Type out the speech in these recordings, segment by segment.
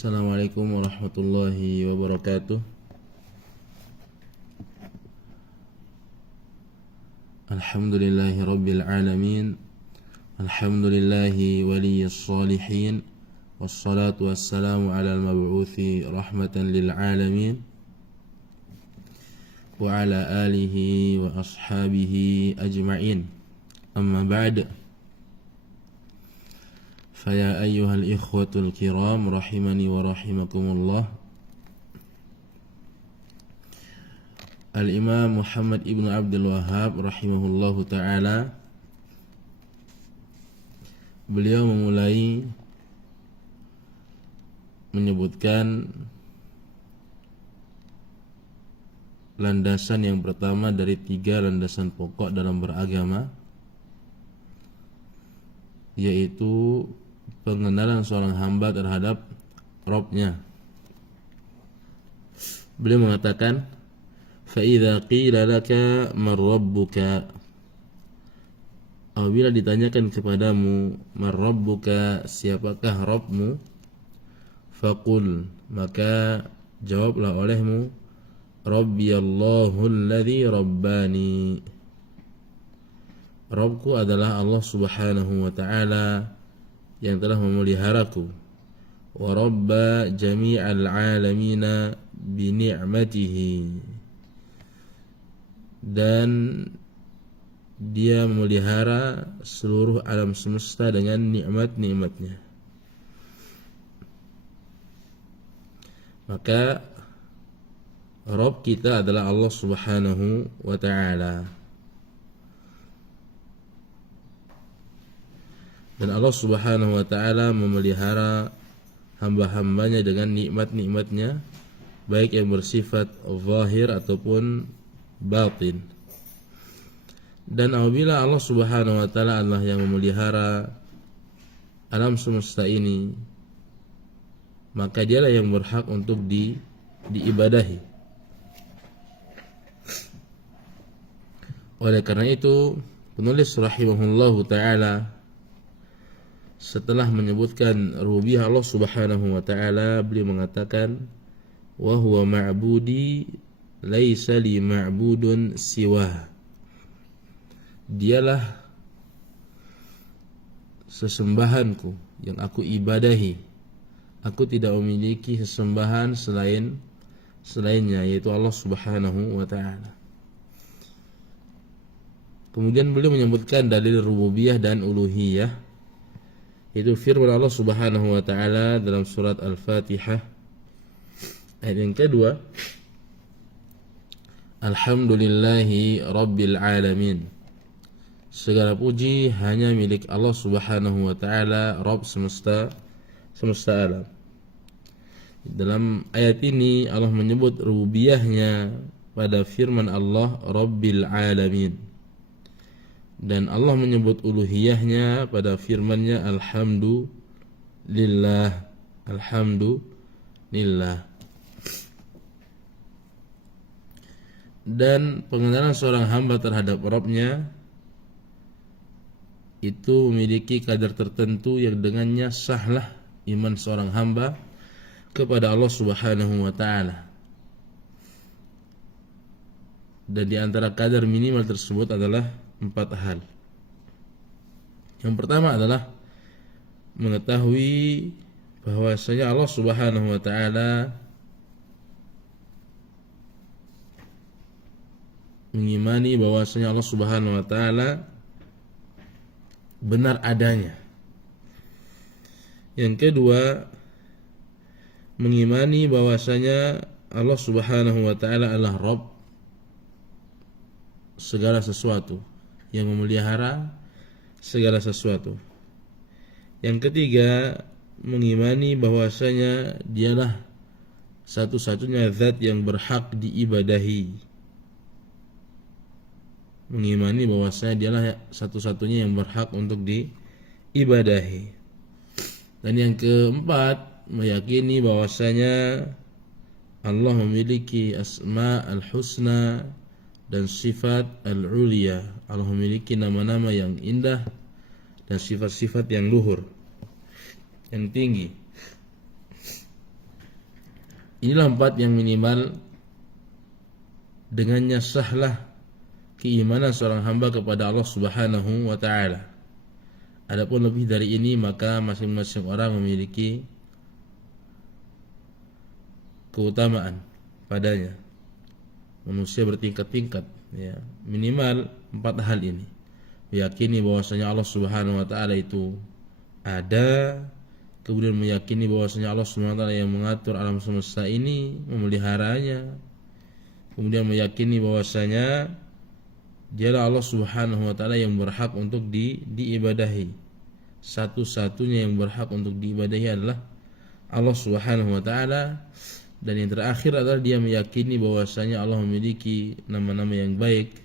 Assalamualaikum warahmatullahi wabarakatuh. Alhamdulillahi rabbil alamin. Alhamdulillahi waliyyis salihin. Wassalatu wassalamu ala al-mab'uthi rahmatan lil alamin. Wa ala alihi wa ashabihi ajma'in. Amma ba'd. Faya ayyuhal ikhwatul kiram rahimani wa rahimakumullah. Al-Imam Muhammad ibn Abdul Wahhab rahimahullahu ta'ala, beliau memulai menyebutkan landasan yang pertama dari 3 landasan pokok dalam beragama, yaitu pengenalan seorang hamba terhadap Rabb-nya. Beliau mengatakan, fa idza qila laka man rabbuka, apabila ditanyakan kepadamu man rabbuka, siapakah Rabbmu, faqul, maka jawablah olehmu, Rabbi Allahu alladhi rabbani, Rabbku adalah Allah subhanahu wa ta'ala yang telah memeliharaku, wa rabba jami'al alamina bi ni'matihi, dan dia memelihara seluruh alam semesta dengan nikmat-nikmatnya. Maka Rabb kita adalah Allah subhanahu wa ta'ala, dan Allah subhanahu wa ta'ala memelihara hamba-hambanya dengan nikmat-nikmatnya, baik yang bersifat zahir ataupun batin. Dan apabila Allah subhanahu wa ta'ala adalah yang memelihara alam semesta ini, maka dialah yang berhak untuk diibadahi. Oleh karena itu, penulis rahimahullahu ta'ala setelah menyebutkan rububiyah Allah subhanahu wa ta'ala, beliau mengatakan, wa huwa ma'budi laisa li ma'budun siwah, dialah sesembahanku yang aku ibadahi, aku tidak memiliki sesembahan selainnya, yaitu Allah subhanahu wa ta'ala. Kemudian beliau menyebutkan dalil rububiyah dan uluhiyah, itu firman Allah subhanahu wa ta'ala dalam surat Al-Fatihah ayat yang kedua, Alhamdulillahi rabbil alamin, segala puji hanya milik Allah subhanahu wa ta'ala, Rabb semesta alam. Dalam ayat ini Allah menyebut rububiyahnya pada firman Allah Rabbil alamin, dan Allah menyebut uluhiyahnya pada firman-Nya Alhamdulillah. Dan pengenalan seorang hamba terhadap Rabb-nya itu memiliki kadar tertentu yang dengannya sahlah iman seorang hamba kepada Allah subhanahu wa ta'ala. Dan di antara kadar minimal tersebut adalah 4 hal. Yang pertama adalah mengetahui bahwasanya Allah subhanahu wa ta'ala, mengimani bahwasanya Allah subhanahu wa ta'ala benar adanya. Yang kedua, mengimani bahwasanya Allah subhanahu wa ta'ala adalah Rabb segala sesuatu, yang memelihara segala sesuatu. Yang ketiga, mengimani bahwasanya dialah satu-satunya zat yang berhak diibadahi, mengimani bahwasanya dialah satu-satunya yang berhak untuk diibadahi. Dan yang keempat, meyakini bahwasanya Allah memiliki asma al-husna dan sifat al-ulia. Allah memiliki nama-nama yang indah dan sifat-sifat yang luhur, yang tinggi. Inilah 4 yang minimal dengannya sahlah keimanan seorang hamba kepada Allah Subhanahu wa taala. Adapun lebih dari ini maka masing-masing orang memiliki keutamaan padanya. Manusia bertingkat-tingkat, ya. Minimal 4 hal ini. Meyakini bahwasanya Allah Subhanahu wa taala itu ada, kemudian meyakini bahwasanya Allah Subhanahu wa taala yang mengatur alam semesta ini, memeliharanya. Kemudian meyakini bahwasanya dialah Allah Subhanahu wa taala yang berhak untuk diibadahi. Satu-satunya yang berhak untuk diibadahi adalah Allah Subhanahu wa taala. Dan yang terakhir adalah dia meyakini bahwasanya Allah memiliki nama-nama yang baik,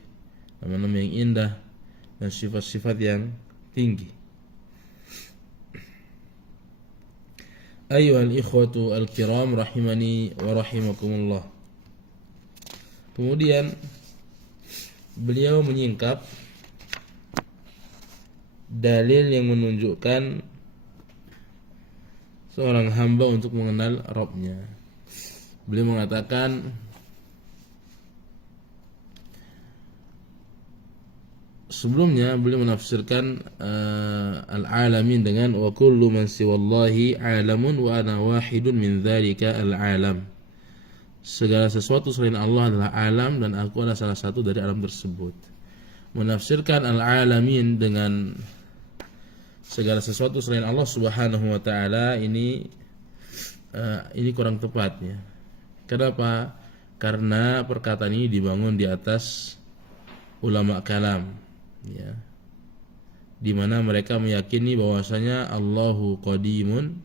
nama-nama yang indah, dan sifat-sifat yang tinggi. Ayyuhal ikhwatu al-kiram rahimani wa rahimakumullah. Kemudian beliau menyingkap dalil yang menunjukkan seorang hamba untuk mengenal Rabb-nya. Beliau mengatakan sebelumnya beliau menafsirkan al-alamin dengan wa kullu man siwallahi alamun wa ana wahidun min dzalika al-alam. Segala sesuatu selain Allah adalah alam dan aku adalah salah satu dari alam tersebut. Menafsirkan al-alamin dengan segala sesuatu selain Allah Subhanahu wa taala ini kurang tepat, ya. Kenapa? Karena perkataan ini dibangun di atas ulama kalam, ya, di mana mereka meyakini bahwasanya Allahu qadimun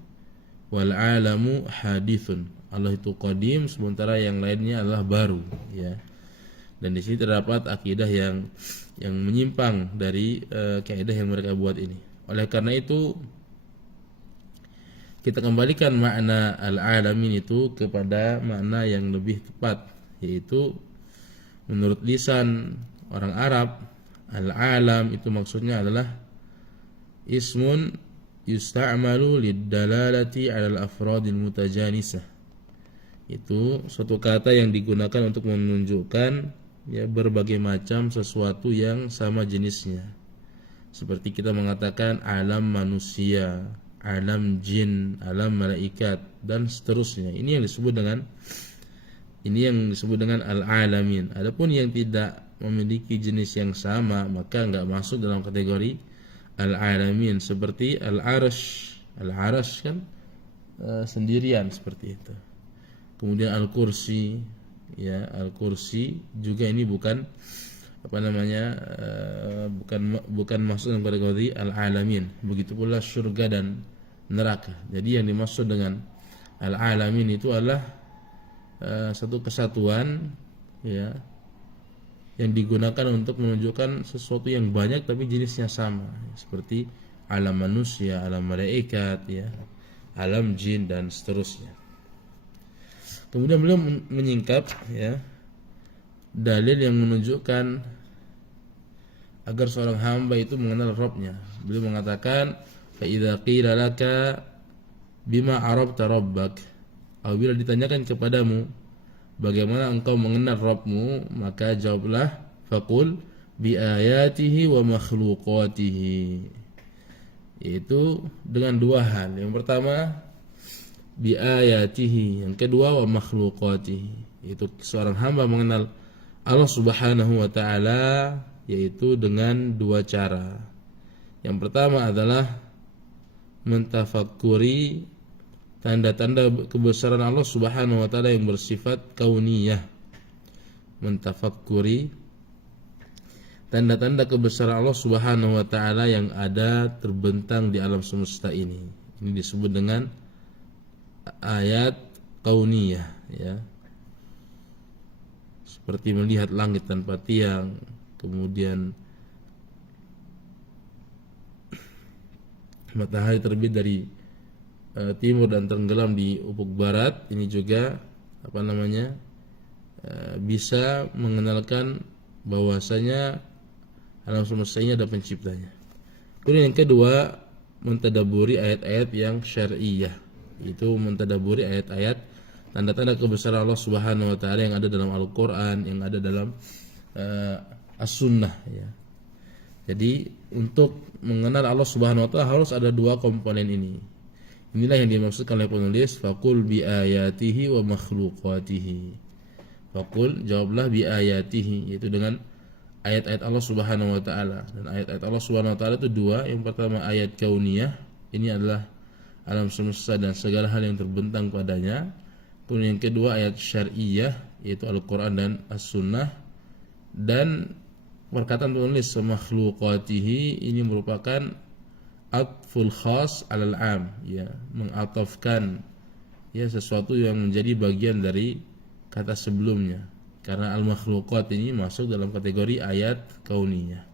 wal alamu hadithun. Allah itu qadim sementara yang lainnya adalah baru, ya. Dan di sini terdapat akidah yang menyimpang dari kaidah yang mereka buat ini. Oleh karena itu kita kembalikan makna al-alamin itu kepada makna yang lebih tepat, yaitu menurut lisan orang Arab, al-alam itu maksudnya adalah ismun yusta'malu lid-dalalati 'ala al-afradil mutajanisah. Itu suatu kata yang digunakan untuk menunjukkan, ya, berbagai macam sesuatu yang sama jenisnya. Seperti kita mengatakan alam manusia, alam jin, alam malaikat, dan seterusnya. Ini yang disebut dengan al-alamin. Adapun yang tidak memiliki jenis yang sama maka enggak masuk dalam kategori al-alamin, seperti al-arsh. Al-arsh kan sendirian seperti itu. Kemudian al-kursi, ya, al-kursi juga ini bukan bukan masuk dalam kategori al-alamin. Begitu pula surga dan neraka. Jadi yang dimaksud dengan al-alamin itu adalah satu kesatuan, ya, yang digunakan untuk menunjukkan sesuatu yang banyak tapi jenisnya sama, seperti alam manusia, alam malaikat, ya, alam jin, dan seterusnya. Kemudian beliau menyingkap, ya, dalil yang menunjukkan agar seorang hamba itu mengenal Rabb-nya. Beliau mengatakan, fa idza qila laka bima arabta rabbak, apabila ditanyakan kepadamu bagaimana engkau mengenal Rabb-mu, maka jawablah faqul bi ayatihi wa makhluqatihi, yaitu dengan dua hal. Yang pertama bi ayatihi, yang kedua wa makhluqatihi, yaitu seorang hamba mengenal Allah Subhanahu wa taala yaitu dengan dua cara. Yang pertama adalah mentafakkuri tanda-tanda kebesaran Allah Subhanahu wa taala yang bersifat kauniyah. Mentafakkuri tanda-tanda kebesaran Allah Subhanahu wa taala yang ada terbentang di alam semesta ini. Ini disebut dengan ayat kauniyah, ya. Seperti melihat langit tanpa tiang, kemudian matahari terbit dari timur dan tenggelam di ufuk barat. Ini juga bisa mengenalkan bahwasanya alam semesta ini ada penciptanya. Kemudian yang kedua, mentadaburi ayat-ayat yang syar'iyah, itu mentadaburi ayat-ayat tanda-tanda kebesaran Allah Subhanahu wa taala yang ada dalam Al-Qur'an, yang ada dalam As-Sunnah ya. Jadi untuk mengenal Allah Subhanahu wa taala harus ada dua komponen ini. Inilah yang dimaksudkan oleh penulis faqul bi ayatihi wa makhluqatihi. Faqul, jawablah bi ayatihi, yaitu dengan ayat-ayat Allah Subhanahu wa taala. Dan ayat-ayat Allah Subhanahu wa taala itu dua. Yang pertama ayat kauniyah, ini adalah alam semesta dan segala hal yang terbentang padanya. Kemudian yang kedua ayat syar'iyah, yaitu Al-Qur'an dan As-Sunnah. Dan perkataan penulis makhluqatihi ini merupakan atful khas alal am, ya, mengatafkan ya sesuatu yang menjadi bagian dari kata sebelumnya, karena al-makhluqat ini masuk dalam kategori ayat kauniyah.